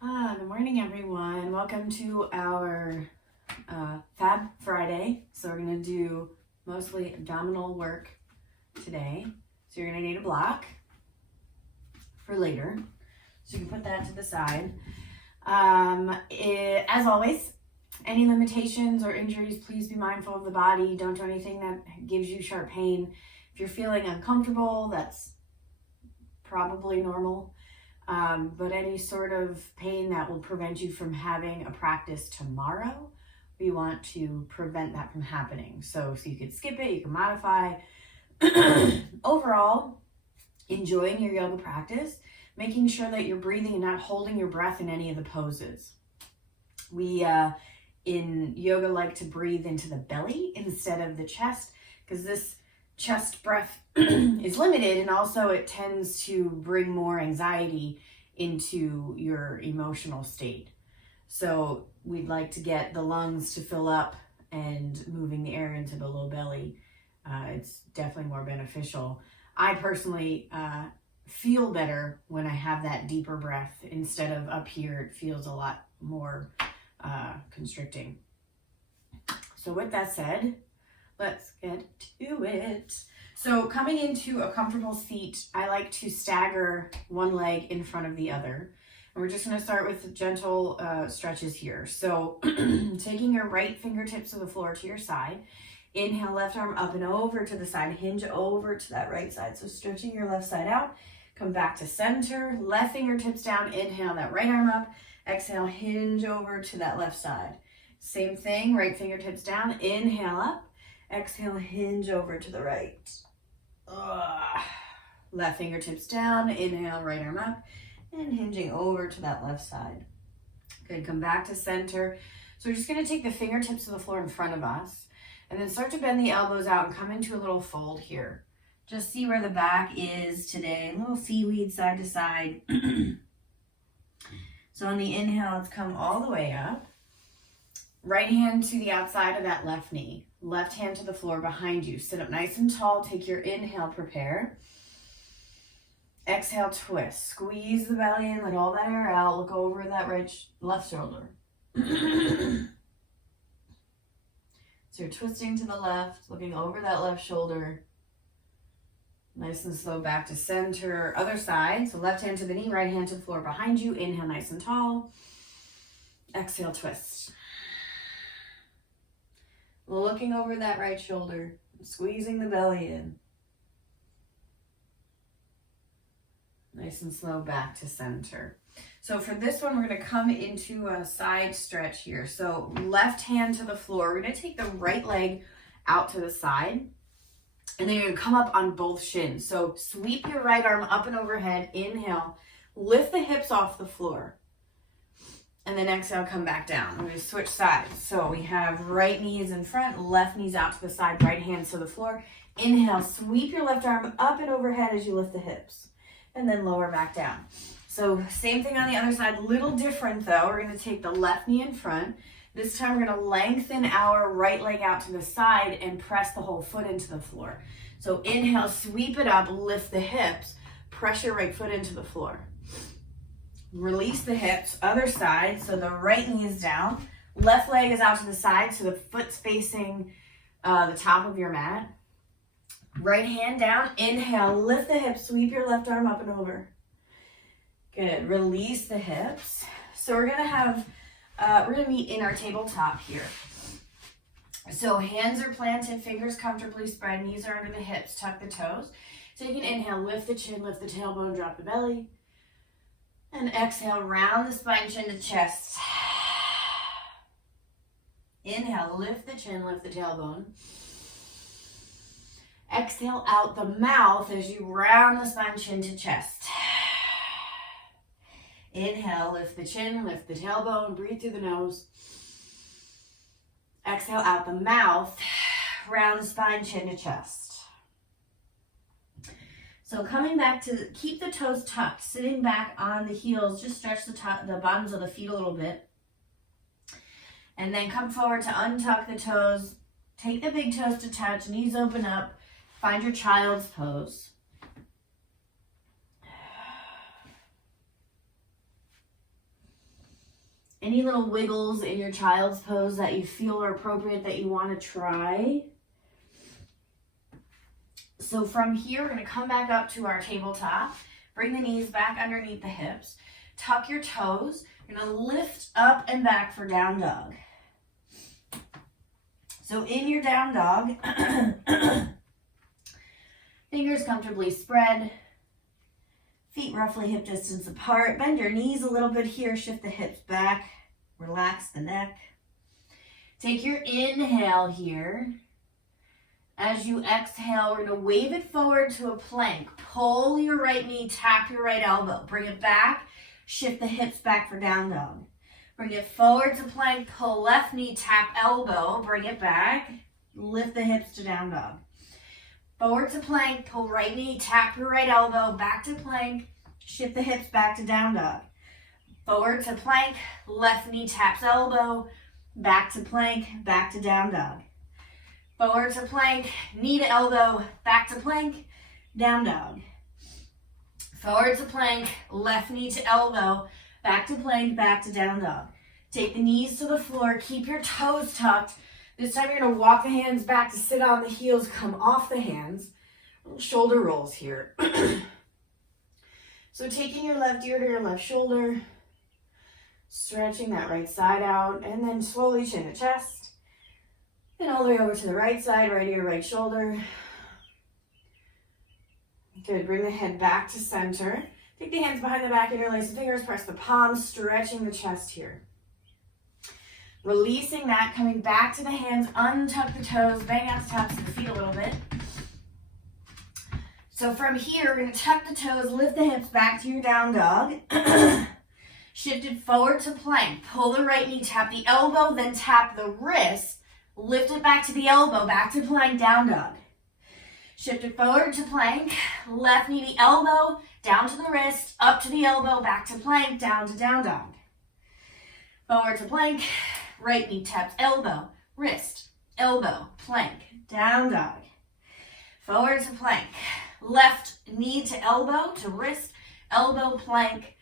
Good morning, everyone. Welcome to our Fab Friday. So we're going to do mostly abdominal work today. So you're going to need a block for later. So you can put that to the side. As always, any limitations or injuries, please be mindful of the body. Don't do anything that gives you sharp pain. If you're feeling uncomfortable, that's probably normal. But any sort of pain that will prevent you from having a practice tomorrow, we want to prevent that from happening. So you could skip it, you can modify. Overall, enjoying your yoga practice, making sure that you're breathing and not holding your breath in any of the poses. We in yoga like to breathe into the belly instead of the chest, because this chest breath is limited, and also it tends to bring more anxiety into your emotional state. So we'd like to get the lungs to fill up and moving the air into the low belly. It's definitely more beneficial. I personally feel better when I have that deeper breath instead of up here. It feels a lot more constricting. So with that said, let's get to it. So coming into a comfortable seat, I like to stagger one leg in front of the other. And we're just going to start with gentle stretches here. So taking your right fingertips to the floor to your side. Inhale, left arm up and over to the side. Hinge over to that right side. So stretching your left side out. Come back to center. Left fingertips down. Inhale, that right arm up. Exhale, hinge over to that left side. Same thing, right fingertips down. Inhale up. Exhale, hinge over to the right. Left fingertips down. Inhale, right arm up. And hinging over to that left side. Good, come back to center. So we're just going to take the fingertips to the floor in front of us. And then start to bend the elbows out and come into a little fold here. Just see where the back is today. A little seaweed side to side. So on the inhale, let's come all the way up. Right hand to the outside of that left knee. Left hand to the floor behind you. Sit up nice and tall. Take your inhale, prepare. Exhale, twist. Squeeze the belly in, let all that air out. Look over that left shoulder. So you're twisting to the left, looking over that left shoulder. Nice and slow back to center. Other side. So left hand to the knee, right hand to the floor behind you. Inhale nice and tall. Exhale, twist. Looking over that right shoulder, squeezing the belly in. Nice and slow back to center. So for this one, we're going to come into a side stretch here. So left hand to the floor. We're going to take the right leg out to the side. And then you're going to come up on both shins. So sweep your right arm up and overhead. Inhale. Lift the hips off the floor. And then exhale, come back down. We're going to switch sides. So we have right knees in front, left knees out to the side, right hands to the floor. Inhale, sweep your left arm up and overhead as you lift the hips. And then lower back down. So same thing on the other side, little different though. We're going to take the left knee in front. This time we're going to lengthen our right leg out to the side and press the whole foot into the floor. So inhale, sweep it up, lift the hips, press your right foot into the floor. Release the hips, other side, so the right knee is down. Left leg is out to the side, so the foot's facing the top of your mat. Right hand down, inhale, lift the hips, sweep your left arm up and over. Good, release the hips. So we're gonna meet in our tabletop here. So hands are planted, fingers comfortably spread, knees are under the hips, tuck the toes. So you can inhale, lift the chin, lift the tailbone, drop the belly. And exhale, round the spine, chin to chest. Inhale, lift the chin, lift the tailbone. Exhale out the mouth as you round the spine, chin to chest. Inhale, lift the chin, lift the tailbone, breathe through the nose. Exhale out the mouth, round the spine, chin to chest. So coming back to keep the toes tucked, sitting back on the heels, just stretch the bottoms of the feet a little bit. And then come forward to untuck the toes, take the big toes to touch, knees open up, find your child's pose. Any little wiggles in your child's pose that you feel are appropriate that you want to try. So from here, we're going to come back up to our tabletop. Bring the knees back underneath the hips. Tuck your toes. You're going to lift up and back for down dog. So in your down dog, fingers comfortably spread. Feet roughly hip distance apart. Bend your knees a little bit here. Shift the hips back. Relax the neck. Take your inhale here. As you exhale, we're going to wave it forward to a plank. Pull your right knee, tap your right elbow. Bring it back. Shift the hips back for down dog. Bring it forward to plank. Pull left knee, tap elbow. Bring it back. Lift the hips to down dog. Forward to plank. Pull right knee, tap your right elbow. Back to plank. Shift the hips back to down dog. Forward to plank. Left knee taps elbow. Back to plank. Back to down dog. Forward to plank, knee to elbow, back to plank, down dog. Forward to plank, left knee to elbow, back to plank, back to down dog. Take the knees to the floor, keep your toes tucked. This time you're gonna walk the hands back to sit on the heels, come off the hands. Little shoulder rolls here. So taking your left ear to your left shoulder, stretching that right side out, and then slowly chin to chest. And all the way over to the right side, right ear, right shoulder. Good, bring the head back to center. Take the hands behind the back, interlace the fingers, press the palms, stretching the chest here. Releasing that, coming back to the hands, untuck the toes, bang out the tops of the feet a little bit. So from here, we're gonna tuck the toes, lift the hips back to your down dog. Shift it forward to plank. Pull the right knee, tap the elbow, then tap the wrist. Lift it back to the elbow, back to plank, down dog. Shift it forward to plank, left knee to elbow, down to the wrist, up to the elbow, back to plank, down to down dog. Forward to plank, right knee taps elbow, wrist, elbow, plank, down dog. Forward to plank, left knee to elbow, to wrist, elbow, plank,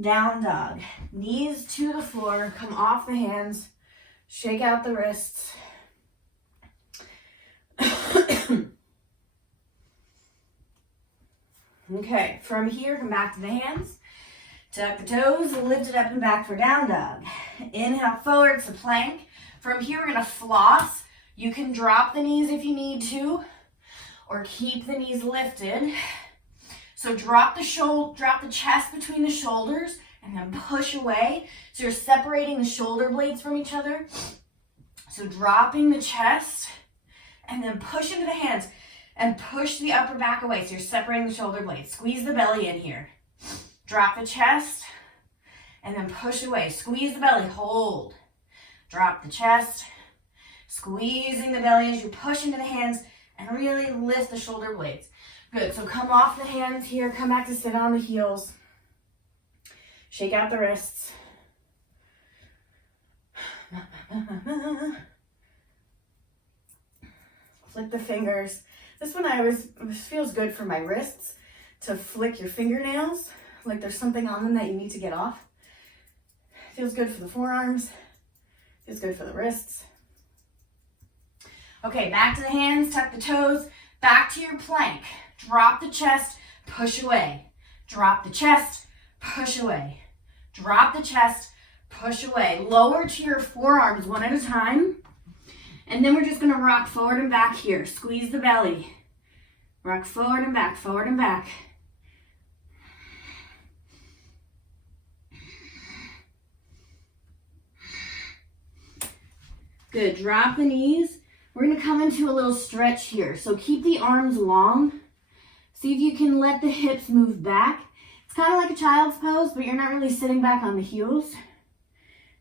down dog. Knees to the floor, come off the hands. Shake out the wrists. Okay, from here, come back to the hands. Tuck the toes, lift it up and back for down dog. Inhale forward to plank. From here, we're gonna floss. You can drop the knees if you need to, or keep the knees lifted. So drop the chest between the shoulders, and then push away. So you're separating the shoulder blades from each other. So dropping the chest and then push into the hands and push the upper back away. So you're separating the shoulder blades. Squeeze the belly in here. Drop the chest and then push away. Squeeze the belly, hold. Drop the chest, squeezing the belly as you push into the hands and really lift the shoulder blades. Good, so come off the hands here, come back to sit on the heels. Shake out the wrists. Flick the fingers. This one feels good for my wrists, to flick your fingernails, like there's something on them that you need to get off. Feels good for the forearms. Feels good for the wrists. Okay, back to the hands, tuck the toes, back to your plank. Drop the chest, push away. Drop the chest, push away. Drop the chest, push away. Lower to your forearms one at a time. And then we're just gonna rock forward and back here. Squeeze the belly. Rock forward and back, forward and back. Good, drop the knees. We're gonna come into a little stretch here. So keep the arms long. See if you can let the hips move back. It's kind of like a child's pose, but you're not really sitting back on the heels.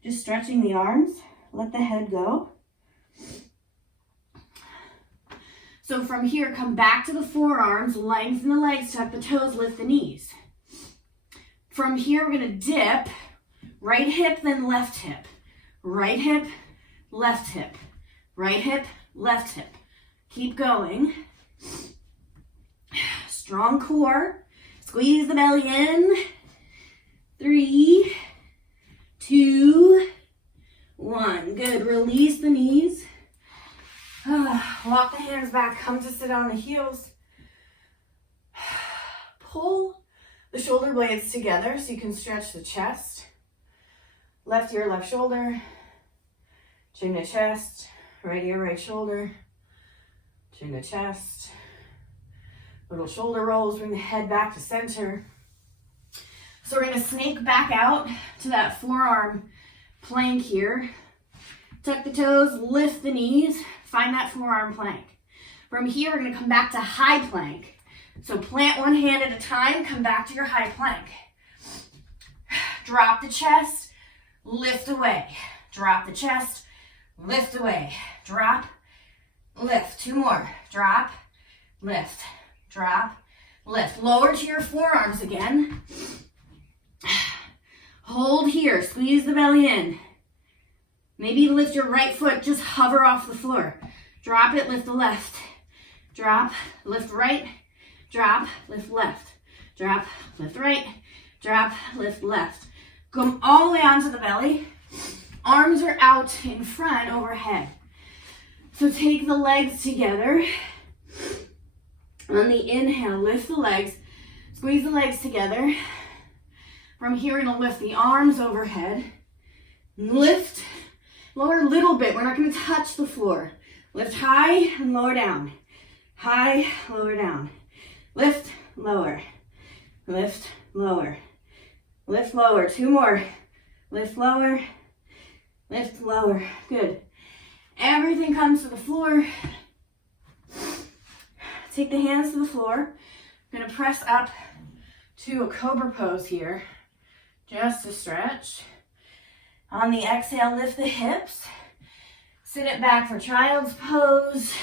Just stretching the arms. Let the head go. So from here, come back to the forearms, lengthen the legs, tuck the toes, lift the knees. From here, we're gonna dip. Right hip, then left hip. Right hip, left hip. Right hip, left hip. Keep going. Strong core. Squeeze the belly in. 3, 2, 1. Good. Release the knees. Walk the hands back. Come to sit on the heels. Pull the shoulder blades together so you can stretch the chest. Left ear, left shoulder. Chin to chest. Right ear, right shoulder. Chin to chest. Little shoulder rolls. Bring the head back to center. So we're going to snake back out to that forearm plank here. Tuck the toes, lift the knees, find that forearm plank. From here, we're going to come back to high plank. So plant one hand at a time, come back to your high plank. Drop the chest, lift away. Drop the chest, lift away. Drop, lift. 2 more. Drop, lift, drop, lift. Lower to your forearms again. Hold here, squeeze the belly in. Maybe lift your right foot, just hover off the floor. Drop it, lift the left. Drop, lift right, drop, lift left. Drop, lift right, drop, lift left. Come all the way onto the belly. Arms are out in front overhead. So take the legs together. On the inhale, lift the legs, squeeze the legs together. From here, we're going to lift the arms overhead. Lift, lower a little bit. We're not going to touch the floor. Lift high and lower down. High, lower down. Lift, lower. Lift, lower. Lift, lower. 2 more. Lift, lower. Lift, lower. Good. Everything comes to the floor. Take the hands to the floor. I'm going to press up to a cobra pose here. Just to stretch. On the exhale, lift the hips. Sit it back for child's pose.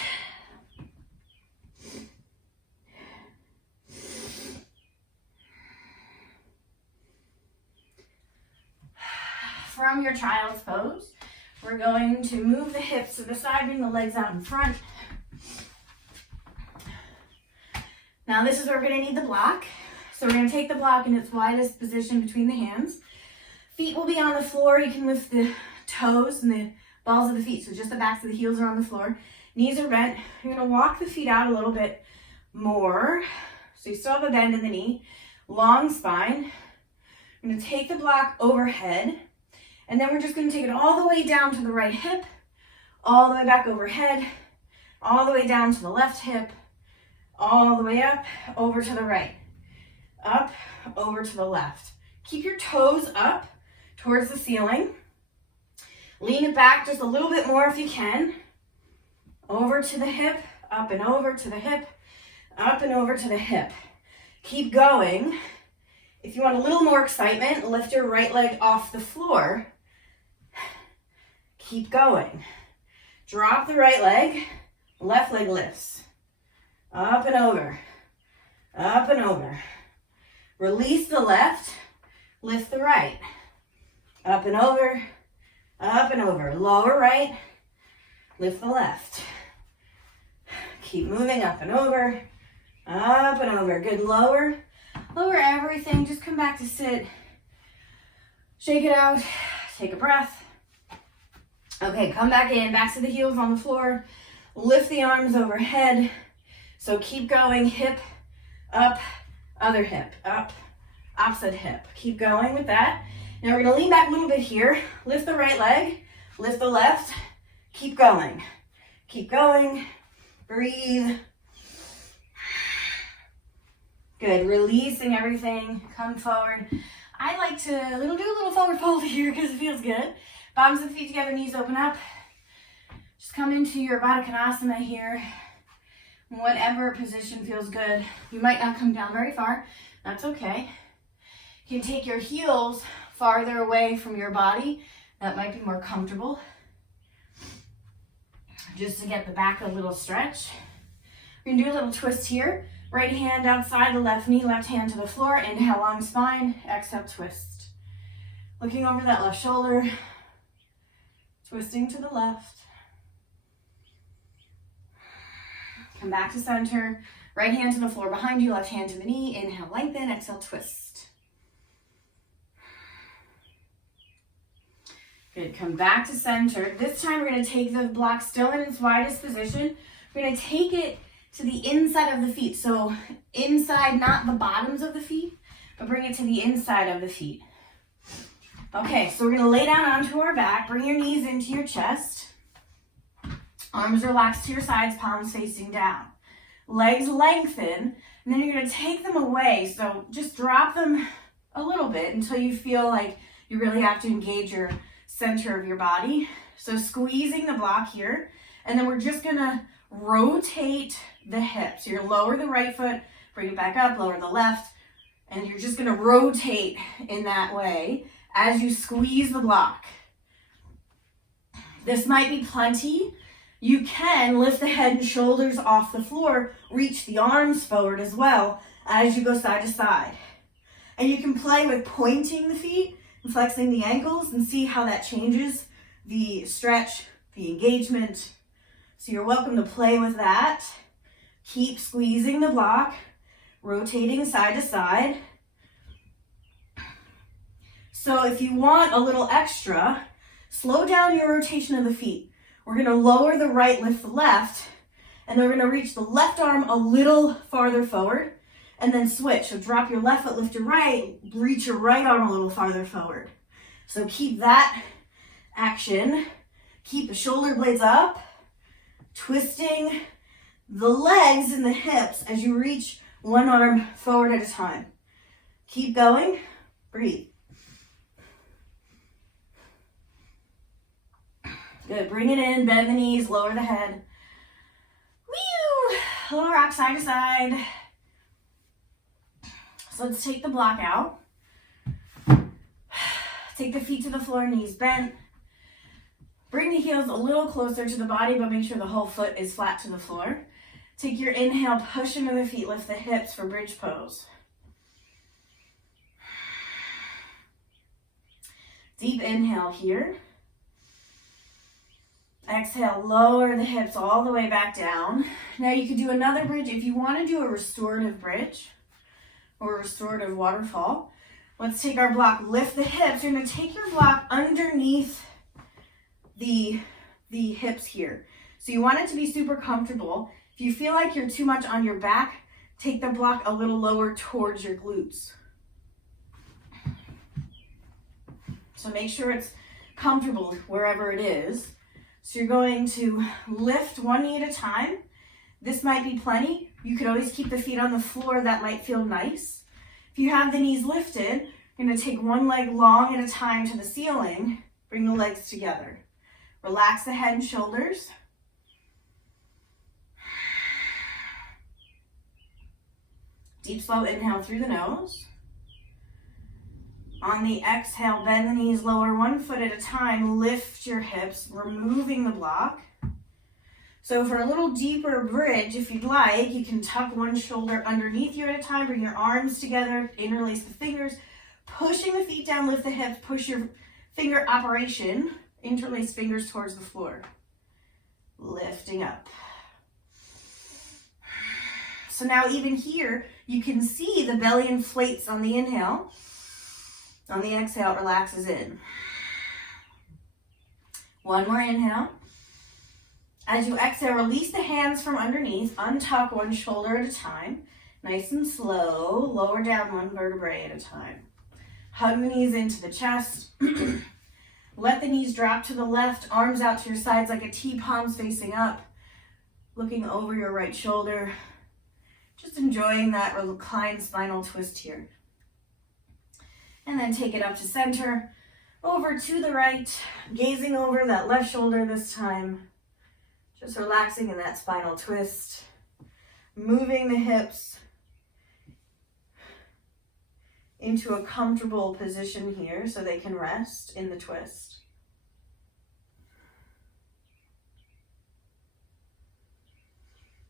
From your child's pose, we're going to move the hips to the side, bring the legs out in front. Now this is where we're going to need the block. So we're going to take the block in its widest position between the hands. Feet will be on the floor. You can lift the toes and the balls of the feet. So just the backs of the heels are on the floor. Knees are bent. You're going to walk the feet out a little bit more. So you still have a bend in the knee. Long spine. You're going to take the block overhead. And then we're just going to take it all the way down to the right hip. All the way back overhead. All the way down to the left hip. All the way up, over to the right. Up, over to the left. Keep your toes up towards the ceiling. Lean it back just a little bit more if you can. Over to the hip, up and over to the hip, up and over to the hip. Keep going. If you want a little more excitement, lift your right leg off the floor. Keep going. Drop the right leg, left leg lifts. Up and over, up and over. Release the left, lift the right. Up and over, up and over. Lower right, lift the left. Keep moving up and over, up and over. Good, lower everything. Just come back to sit. Shake it out, take a breath. Okay, come back in, back to the heels on the floor. Lift the arms overhead. So keep going, hip, up, other hip, up, opposite hip. Keep going with that. Now we're going to lean back a little bit here. Lift the right leg, lift the left. Keep going. Keep going. Breathe. Good. Releasing everything. Come forward. I like to do a little forward fold here because it feels good. Bottoms of the feet together, knees open up. Just come into your Baddha Konasana here. Whatever position feels good. You might not come down very far. That's okay. You can take your heels farther away from your body. That might be more comfortable. Just to get the back a little stretch. We're going to do a little twist here. Right hand outside the left knee, left hand to the floor. Inhale, long spine. Exhale, twist. Looking over that left shoulder. Twisting to the left. Come back to center. Right hand to the floor behind you, left hand to the knee. Inhale, lengthen. Exhale, twist. Good, come back to center. This time we're gonna take the block still in its widest position. We're gonna take it to the inside of the feet. So inside, not the bottoms of the feet, but bring it to the inside of the feet. Okay, so we're gonna lay down onto our back. Bring your knees into your chest. Arms relaxed to your sides, palms facing down. Legs lengthen, and then you're gonna take them away. So just drop them a little bit until you feel like you really have to engage your center of your body. So squeezing the block here, and then we're just gonna rotate the hips. You're gonna lower the right foot, bring it back up, lower the left, and you're just gonna rotate in that way as you squeeze the block. This might be plenty. You can lift the head and shoulders off the floor, reach the arms forward as well as you go side to side. And you can play with pointing the feet and flexing the ankles and see how that changes the stretch, the engagement. So you're welcome to play with that. Keep squeezing the block, rotating side to side. So if you want a little extra, slow down your rotation of the feet. We're gonna lower the right, lift the left, and then we're gonna reach the left arm a little farther forward, and then switch. So drop your left foot, lift your right, reach your right arm a little farther forward. So keep that action. Keep the shoulder blades up, twisting the legs and the hips as you reach one arm forward at a time. Keep going, breathe. Good, bring it in, bend the knees, lower the head. Woo! Little rock side to side. So let's take the block out. Take the feet to the floor, knees bent. Bring the heels a little closer to the body, but make sure the whole foot is flat to the floor. Take your inhale, push into the feet, lift the hips for bridge pose. Deep inhale here. Exhale, lower the hips all the way back down. Now you could do another bridge if you want to do a restorative bridge or a restorative waterfall. Let's take our block, lift the hips. You're going to take your block underneath the hips here. So you want it to be super comfortable. If you feel like you're too much on your back, take the block a little lower towards your glutes. So make sure it's comfortable wherever it is. So you're going to lift one knee at a time. This might be plenty. You could always keep the feet on the floor. That might feel nice. If you have the knees lifted, you're going to take one leg long at a time to the ceiling. Bring the legs together. Relax the head and shoulders. Deep, slow inhale through the nose. On the exhale, bend the knees, lower one foot at a time, lift your hips, removing the block. So for a little deeper bridge, if you'd like, you can tuck one shoulder underneath you at a time, bring your arms together, interlace the fingers, pushing the feet down, lift the hips, push your finger operation, interlace fingers towards the floor. Lifting up. So now even here, you can see the belly inflates on the inhale. On the exhale, it relaxes in. One more inhale. As you exhale, release the hands from underneath. Untuck one shoulder at a time. Nice and slow. Lower down one vertebrae at a time. Hug the knees into the chest. Let the knees drop to the left. Arms out to your sides like a T, palms facing up. Looking over your right shoulder. Just enjoying that reclined spinal twist here. And then take it up to center, over to the right, gazing over that left shoulder this time. Just relaxing in that spinal twist, moving the hips into a comfortable position here so they can rest in the twist.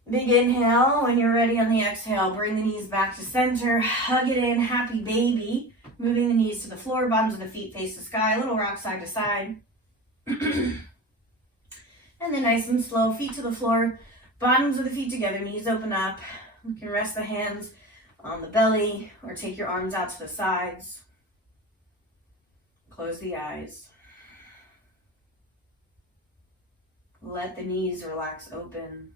Big inhale. When you're ready on the exhale, bring the knees back to center, hug it in, happy baby. Moving the knees to the floor, bottoms of the feet face the sky, little rock side to side. And then nice and slow, feet to the floor, bottoms of the feet together, knees open up. You can rest the hands on the belly or take your arms out to the sides. Close the eyes. Let the knees relax open.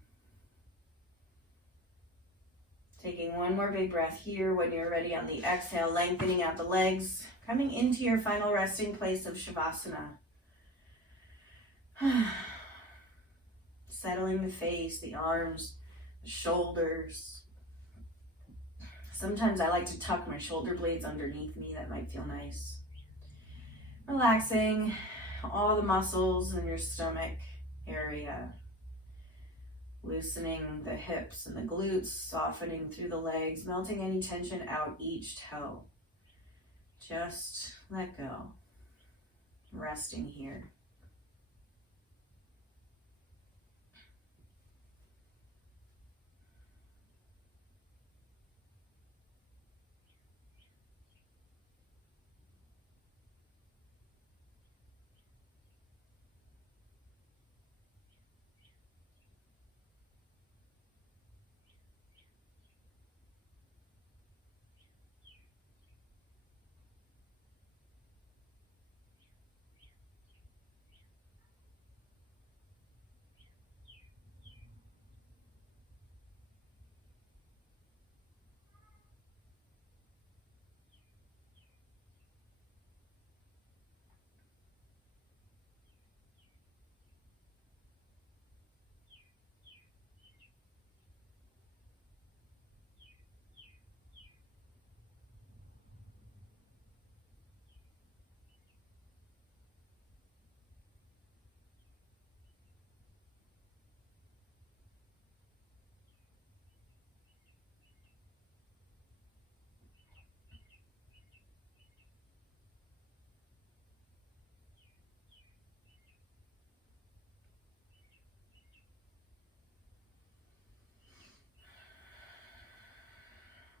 Taking one more big breath here. When you're ready on the exhale, lengthening out the legs, coming into your final resting place of Shavasana. Settling the face, the arms, the shoulders. Sometimes I like to tuck my shoulder blades underneath me. That might feel nice. Relaxing all the muscles in your stomach area. Loosening the hips and the glutes, softening through the legs, melting any tension out each toe. Just let go. Resting here.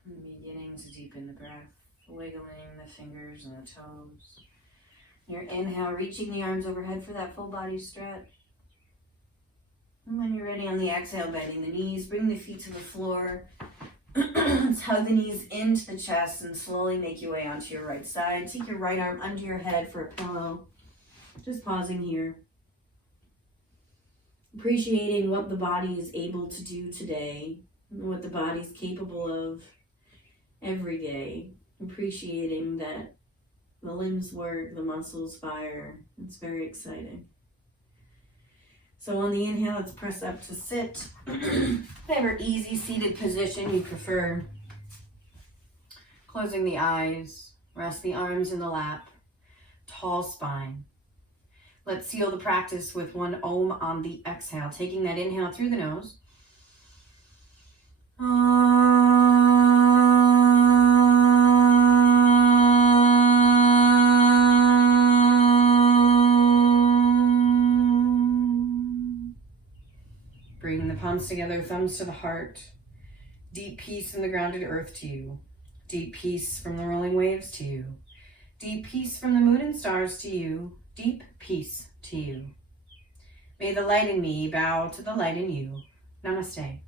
Beginning to deepen the breath, wiggling the fingers and the toes. Your inhale, reaching the arms overhead for that full body stretch. And when you're ready on the exhale, bending the knees, bring the feet to the floor. Let's hug the knees into the chest and slowly make your way onto your right side. Take your right arm under your head for a pillow. Just pausing here. Appreciating what the body is able to do today, and what the body's capable of every day. Appreciating that the limbs work, the muscles fire. It's very exciting. So on the inhale, let's press up to sit. Whatever easy seated position you prefer. Closing the eyes, rest the arms in the lap, tall spine. Let's seal the practice with one Om on the exhale. Taking that inhale through the nose. Bring the palms together, thumbs to the heart. Deep peace from the grounded earth to you. Deep peace from the rolling waves to you. Deep peace from the moon and stars to you. Deep peace to you. May the light in me bow to the light in you. Namaste.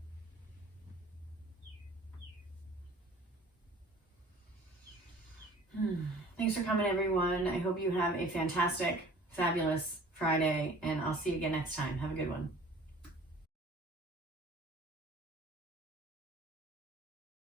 Thanks for coming, everyone. I hope you have a fantastic, fabulous Friday, and I'll see you again next time. Have a good one.